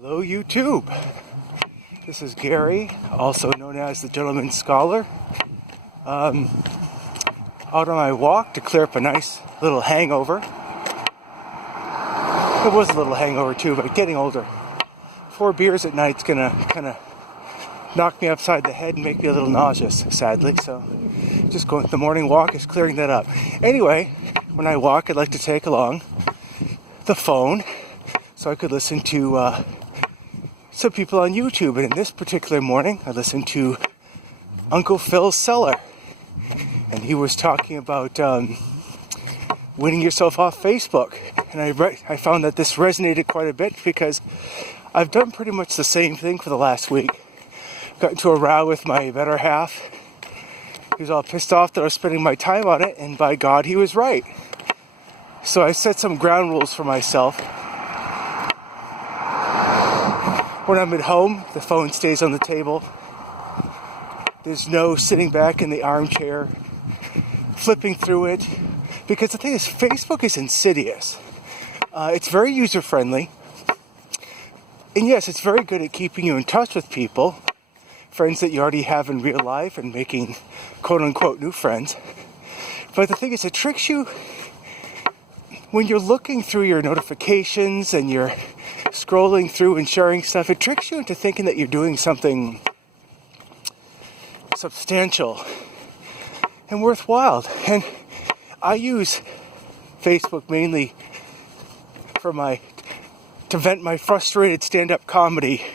Hello YouTube, this is Gary, also known as the Gentleman Scholar. Out on my walk to clear up a nice little hangover. It was a little hangover too, but getting older. 4 beers at night's gonna kind of knock me upside the head and make me a little nauseous, sadly. So just going the morning walk is clearing that up. Anyway, when I walk, I'd like to take along the phone so I could listen to some people on YouTube. And in this particular morning, I listened to Uncle Phil's CELLAR. And he was talking about winning yourself off Facebook. And I found that this resonated quite a bit because I've done pretty much the same thing for the last week. Got into a row with my better half. He was all pissed off that I was spending my time on it, and by God, he was right. So I set some ground rules for myself. When I'm at home, the phone stays on the table. There's no sitting back in the armchair, flipping through it. Because the thing is, Facebook is insidious. It's very user-friendly. And yes, it's very good at keeping you in touch with people. Friends that you already have in real life and making quote-unquote new friends. But the thing is, it tricks you when you're looking through your notifications and you're scrolling through and sharing stuff. It tricks you into thinking that you're doing something substantial and worthwhile. And I use Facebook mainly to vent my frustrated stand-up comedy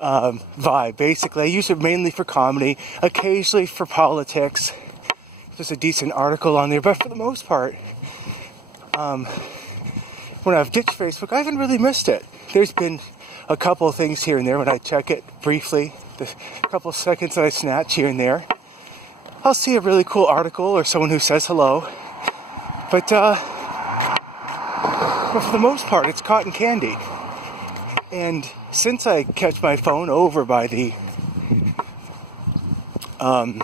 vibe. Basically, I use it mainly for comedy, occasionally for politics. There's a decent article on there, but for the most part, when I've ditched Facebook, I haven't really missed it. There's been a couple of things here and there when I check it briefly, the couple of seconds that I snatch here and there. I'll see a really cool article or someone who says hello, but for the most part, it's cotton candy. And since I catch my phone over by the what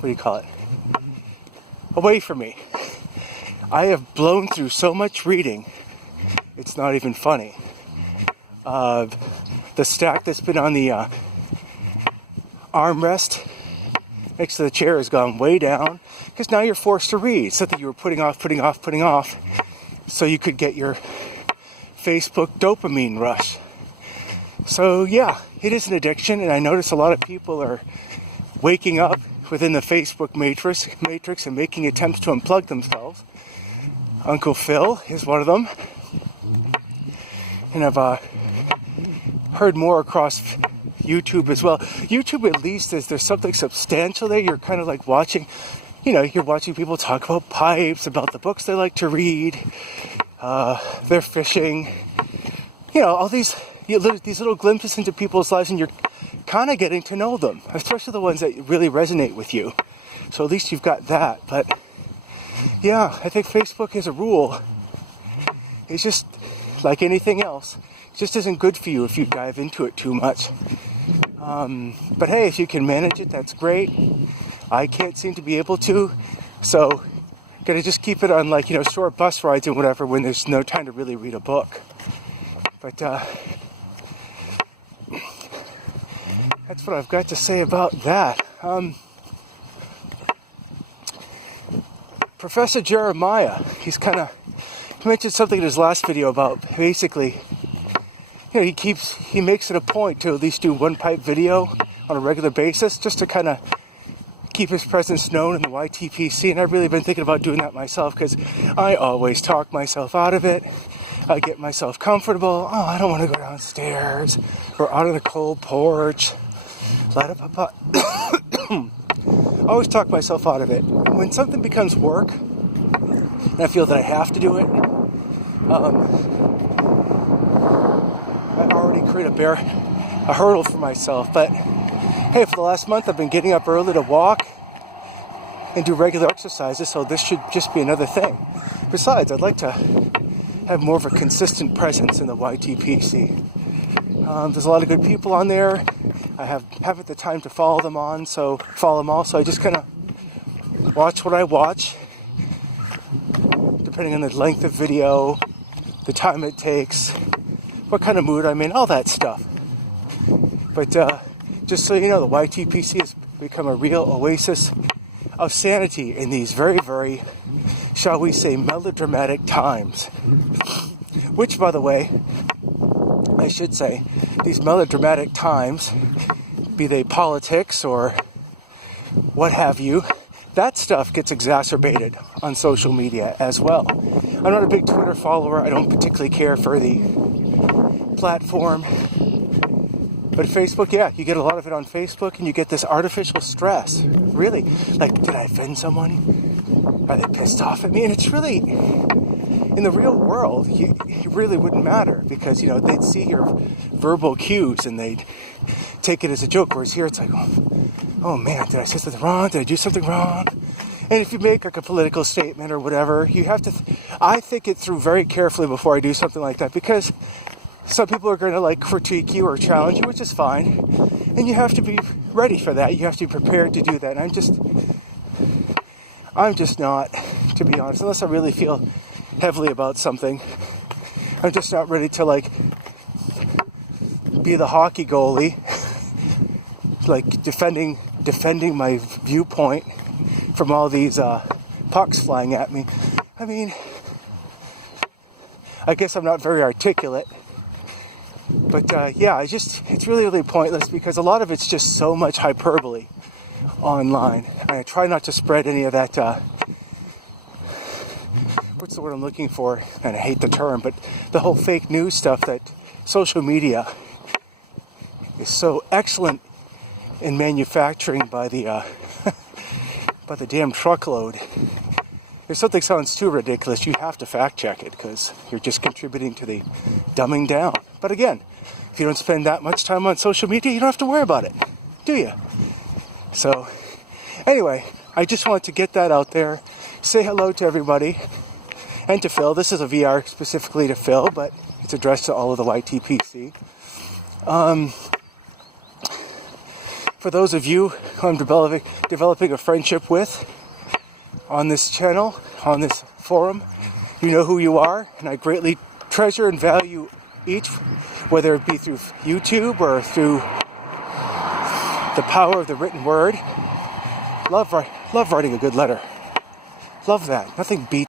do you call it? Away from me. I have blown through so much reading, it's not even funny. The stack that's been on the armrest next to the chair has gone way down, because now you're forced to read, something you were putting off, so you could get your Facebook dopamine rush. So yeah, it is an addiction, and I notice a lot of people are waking up within the Facebook matrix and making attempts to unplug themselves. Uncle Phil is one of them. And I've heard more across YouTube as well. YouTube, at least, is there's something substantial there. You're kind of like watching, you're watching people talk about pipes, about the books they like to read, their fishing, all these little glimpses into people's lives, and you're kind of getting to know them, especially the ones that really resonate with you. So at least you've got that. But yeah, I think Facebook as a rule is just like anything else. It just isn't good for you if you dive into it too much. But hey, if you can manage it, that's great. I can't seem to be able to, so gotta just keep it on short bus rides and whatever when there's no time to really read a book. But that's what I've got to say about that. Professor Jeremiah, he mentioned something in his last video about basically, he makes it a point to at least do one pipe video on a regular basis, just to kind of keep his presence known in the YTPC. And I've really been thinking about doing that myself, because I always talk myself out of it. I get myself comfortable. Oh, I don't want to go downstairs or out on the cold porch. Light up a pot. I always talk myself out of it. When something becomes work, and I feel that I have to do it, I already create a hurdle for myself. But hey, for the last month, I've been getting up early to walk and do regular exercises, so this should just be another thing. Besides, I'd like to have more of a consistent presence in the YTPC. There's a lot of good people on there. I haven't the time to follow them all, so I just kind of watch what I watch, depending on the length of video, the time it takes, what kind of mood I'm in, all that stuff. But just so you know, the YTPC has become a real oasis of sanity in these very, very, shall we say, melodramatic times. Which, by the way, I should say, these melodramatic times, be they politics or what have you, that stuff gets exacerbated on social media as well. I'm not a big Twitter follower. I don't particularly care for the platform. But Facebook, yeah, you get a lot of it on Facebook, and you get this artificial stress. Really, like, did I offend someone? Are they pissed off at me? And it's really, in the real world, it really wouldn't matter, because, they'd see your verbal cues and they'd take it as a joke. Whereas here, it's like, oh man, did I say something wrong? Did I do something wrong? And if you make like a political statement or whatever, you have to, I think it through very carefully before I do something like that, because some people are going to like critique you or challenge you, which is fine. And you have to be ready for that. You have to be prepared to do that. And I'm just not, to be honest, unless I really feel heavily about something, I'm just not ready to like be the hockey goalie, like defending my viewpoint from all these pucks flying at me. I mean, I guess I'm not very articulate. But yeah, it's really, really pointless, because a lot of it's just so much hyperbole online. And I try not to spread any of that, what's the word I'm looking for? And I hate the term, but the whole fake news stuff that social media is so excellent in manufacturing by the damn truckload. If something sounds too ridiculous, you have to fact check it, because you're just contributing to the dumbing down. But again, if you don't spend that much time on social media, you don't have to worry about it, do you? So, anyway, I just wanted to get that out there, say hello to everybody, and to Phil. This is a VR specifically to Phil, but it's addressed to all of the YTPC. For those of you who I'm developing a friendship with on this channel, on this forum, you know who you are, and I greatly treasure and value each, whether it be through YouTube or through the power of the written word. Love writing a good letter. Love that. Nothing beats